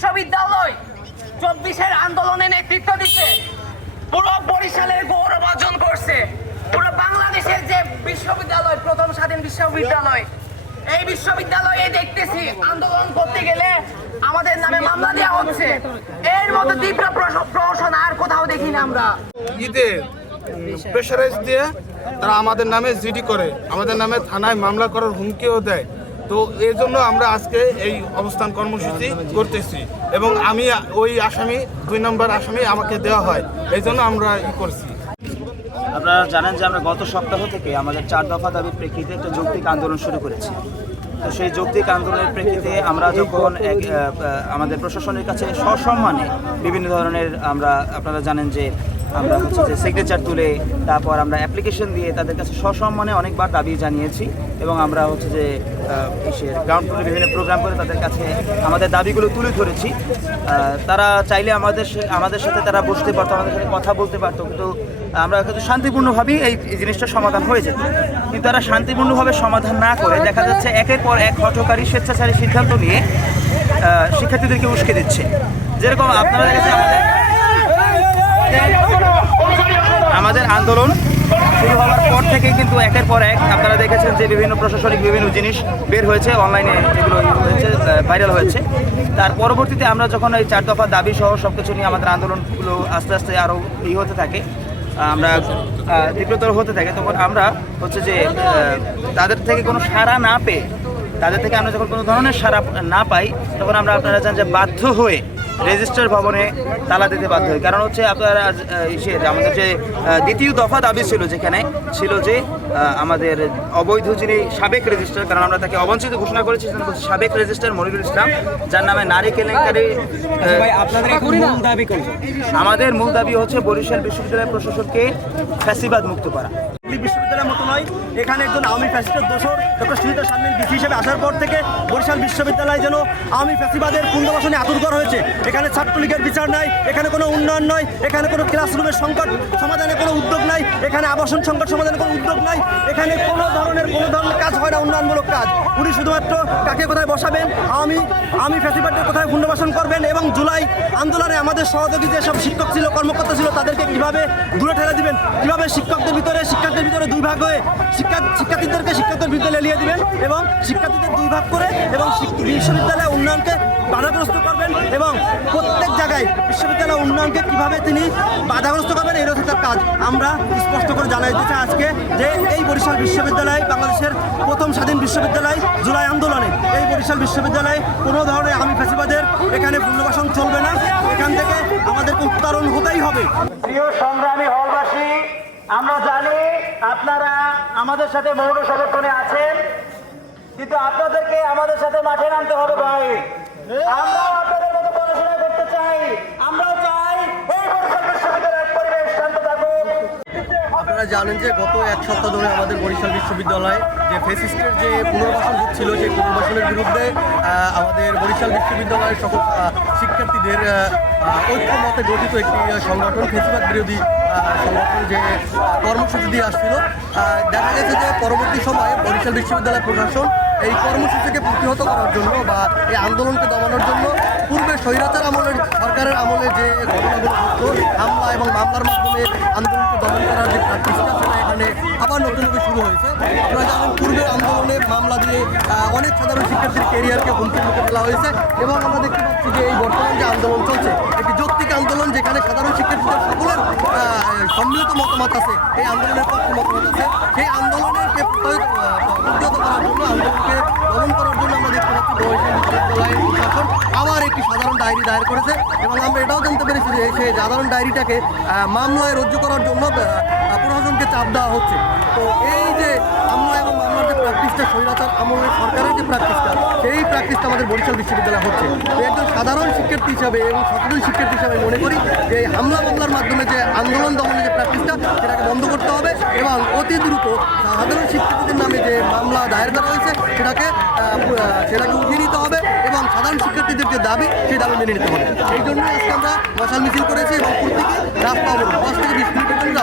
বিশ্ববিদ্যালয় 24-এর আন্দোলনে নেতৃত্ব দিচ্ছে, পুরো বরিশালের গৌরব অর্জন করছে, পুরো বাংলাদেশের যে বিশ্ববিদ্যালয়, প্রথম স্বাধীন বিশ্ববিদ্যালয়, এই বিশ্ববিদ্যালয়ে দেখতেছি আন্দোলন করতে গেলে আমাদের নামে মামলা দেওয়া হচ্ছে। এর মতো তীব্র প্রহসন আর কোথাও দেখি না আমরা। ঈদে প্রেশারাইজ দিয়ে তারা আমাদের নামে জিডি করে, আমাদের নামে থানায় মামলা করার হুমকিও দেয়। তো এই জন্য আমরা আজকে এই অবস্থান কর্মসূচি করতেছি এবং আমি ওই আসামি 2 নম্বর আসামি আমাকে দেওয়া হয়, এই জন্য আমরা করছি। আপনারা জানেন যে আমরা গত সপ্তাহ থেকে আমাদের 4 দফা দাবির প্রেক্ষিতে একটা যৌক্তিক আন্দোলন শুরু করেছি। তো সেই যৌক্তিক আন্দোলনের প্রেক্ষিতে আমরা যখন আমাদের প্রশাসনের কাছে সসম্মানে বিভিন্ন ধরনের আপনারা জানেন যে আমরা যে সিগনেচার তুলে তারপর আমরা অ্যাপ্লিকেশন দিয়ে তাদের কাছে সসম্মানে অনেকবার দাবি জানিয়েছি এবং আমরা যে গ্রাউন্ড ফ্লোরে বিভিন্ন প্রোগ্রাম করে তাদের কাছে আমাদের দাবিগুলো তুলে ধরেছি। তারা চাইলে আমাদের সাথে তারা বসতে পারতো, আমাদের সাথে কথা বলতে পারতো, কিন্তু আমরা কিন্তু শান্তিপূর্ণভাবেই এই জিনিসটা সমাধান হয়ে যেত। কিন্তু তারা শান্তিপূর্ণভাবে সমাধান না করে দেখা যাচ্ছে একের পর এক হঠকারী স্বেচ্ছাচারী সিদ্ধান্ত নিয়ে শিক্ষার্থীদেরকে উস্কে দিচ্ছে। যেরকম আপনারা দেখেছেন আমাদের আন্দোলন শুরু হওয়ার পর থেকেই কিন্তু একের পর এক আপনারা দেখেছেন যে বিভিন্ন প্রশাসনিক বিভিন্ন জিনিস বের হয়েছে, অনলাইনে যেগুলো হয়েছে ভাইরাল হয়েছে। তার পরবর্তীতে আমরা যখন এই 4 দফা দাবি সহ সব কিছু নিয়ে আমাদের আন্দোলনগুলো আস্তে আস্তে আরও হতে থাকে, আমরা তীব্রতর হতে থাকে, তখন আমরা যে তাদের থেকে কোনো সাড়া না পেয়ে, তাদের থেকে আমরা যখন কোনো ধরনের সাড়া না পাই, তখন আমরা আপনারা জানেন যে বাধ্য হয়ে রেজিস্টার ভবনে তালা দিতে বাধ্য হয়। কারণ আপনারা আমাদের যে দ্বিতীয় দফা দাবি ছিল, যেখানে ছিল যে আমাদের অবৈধ যিনি সাবেক রেজিস্ট্রার, কারণ আমরা তাকে অবাঞ্ছিত ঘোষণা করেছি, সাবেক রেজিস্ট্রার মনিরুল ইসলাম, যার নামে নারী কেলেঙ্কারি। আমাদের মূল দাবি হচ্ছে বরিশাল বিশ্ববিদ্যালয় প্রশাসনকে ফ্যাসিবাদ মুক্ত করা। বিশ্ববিদ্যালয়ের মতো নয়, এখানে একজন আওয়ামী ফ্যাসিস্টের দোসর ডক্টর সুজিতা শারমিন ভিসি হিসেবে আসার পর থেকে বরিশাল বিশ্ববিদ্যালয় যেন আওয়ামী ফ্যাসিবাদের পুনর্বাসনে আতুরঘর হয়েছে। এখানে ছাত্রলীগের বিচার নাই, এখানে কোনো উন্নয়ন নয়, এখানে কোনো ক্লাসরুমের সংকট সমাধানে কোনো উদ্যোগ নাই, এখানে আবাসন সংকট সমাধানে কোনো উদ্যোগ নাই, এখানে কোনো ধরনের কাজ হয় না, উন্নয়নমূলক কাজ। উনি শুধুমাত্র কাকে কোথায় বসাবেন, আওয়ামী ফ্যাসিবাদকে কোথায় পুনর্বাসন করবেন এবং জুলাই আন্দোলনে আমাদের সহযোগী যেসব শিক্ষক ছিল, কর্মকর্তা ছিল, তাদেরকে কীভাবে দূরে ঠেলে দিবেন, কীভাবে শিক্ষকদের ভিতরে 2 ভাগ হয়ে শিক্ষার্থীদেরকে শিক্ষকদের বিরুদ্ধে লেলিয়ে দিবেন এবং শিক্ষার্থীদের 2 ভাগ করে এবং বিশ্ববিদ্যালয়ের উন্নয়নকে বাধাগ্রস্ত করবেন এবং প্রত্যেক জায়গায় বিশ্ববিদ্যালয়ের উন্নয়নকে কীভাবে তিনি বাধাগ্রস্ত করবেন, এই হচ্ছে তার কাজ। আমরা স্পষ্ট করে জানাই দিতে চাই আজকে যে এই বরিশাল বিশ্ববিদ্যালয় বাংলাদেশের প্রথম স্বাধীন বিশ্ববিদ্যালয়, জুলাই আন্দোলনে এই বরিশাল বিশ্ববিদ্যালয়ে কোনো ধরনের আওয়ামী ফ্যাসিবাদের এখানে পুনর্বাসন চলবে না। এখান থেকে আমাদেরকে উত্তরণ হতেই হবে। প্রিয় সংগ্রামী হলবাসী, আমরা জানি আপনারা আমাদের সাথে মৌন সমর্থনে আছেন, কিন্তু আপনাদেরকে আমাদের সাথে মাঠে নামতে হবে ভাই। আমরাও আপনাদের মতো পড়াশোনা করতে চাই, আমরাও চাই এই বরিশাল বিশ্ববিদ্যালয়ের পরিবেশ শান্ত থাকুক। আপনারা জানেন যে গত 1 সপ্তাহ ধরে আমাদের বরিশাল বিশ্ববিদ্যালয়ে যে ফ্যাসিস্টের যে পুনর্বাসন হচ্ছিল, সেই পুনর্বাসনের বিরুদ্ধে আমাদের বরিশাল বিশ্ববিদ্যালয়ের সকল শিক্ষার্থীদের ঐক্যমতে গঠিত একটি সংগঠন, ফ্যাসিবাদ বিরোধী সংগঠন, যে কর্মসূচি দিয়ে আসছিল। দেখা গেছে যে পরবর্তী সময়ে বরিশাল বিশ্ববিদ্যালয় প্রশাসন এই কর্মসূচিকে প্রতিহত করার জন্য বা এই আন্দোলনকে দমানোর জন্য পূর্বে স্বৈরাচার আমলের সরকারের আমলে যে ঘটনাগুলো ঘটতো, হামলা এবং মামলার মাধ্যমে আন্দোলনকে দমন করার যে প্র্যাকটিসটা, সেটা এখানে আবার নতুনভাবে শুরু হয়েছে। আপনারা জানেন পূর্বের আন্দোলনে মামলা দিয়ে অনেক সাধারণ শিক্ষার্থীর ক্যারিয়ারকে হুমকির মুখে ফেলা হয়েছে এবং আমরা দেখতে পাচ্ছি যে এই বর্তমান যে আন্দোলন চলছে, একটি যৌক্তিক আন্দোলন, যেখানে সাধারণ শিক্ষার্থীদের সকলের সম্মিলিত মতামত আছে, এই আন্দোলনের পক্ষে মতামত আছে। সেই আন্দোলনকে প্রতিহত করার জন্য, আন্দোলনকে দমন করার জন্য আমরা দেখতে পাচ্ছি বরিশাল বিশ্ববিদ্যালয়ের প্রশাসন আবার একটি সাধারণ ডায়েরি দায়ের করেছে এবং আমরা এটাও জানতে পেরেছি যে সেই সাধারণ ডায়েরিটাকে মামলায় রুজু করার জন্য প্রশাসনকে চাপ দেওয়া হচ্ছে। তো এই যে হামলা এবং মামলার যে প্র্যাকটিসটা, স্বৈরাচার আমলের সরকারের যে প্র্যাকটিসটা, সেই প্র্যাকটিসটা আমাদের বরিশাল বিশ্ববিদ্যালয়ে হচ্ছে। তো একজন সাধারণ শিক্ষার্থী হিসাবে এবং সচেতন শিক্ষার্থী হিসাবে মনে করি যে এই হামলা মামলার মাধ্যমে যে আন্দোলন দমনের যে প্র্যাকটিসটা, সেটাকে বন্ধ করতে হবে এবং অতি দ্রুত সাধারণ শিক্ষার্থীদের নামে যে মামলা দায়ের করা হয়েছে সেটাকে উঠিয়ে নিতে হবে এবং সাধারণ শিক্ষার্থীদের যে দাবি, সেই দাবি মেনে নিতে হবে। এই জন্যই আজকে আমরা মশাল মিছিল করেছি এবং প্রত্যেকে রাস্তা অবরোধ 10 থেকে 20 মিনিটের জন্য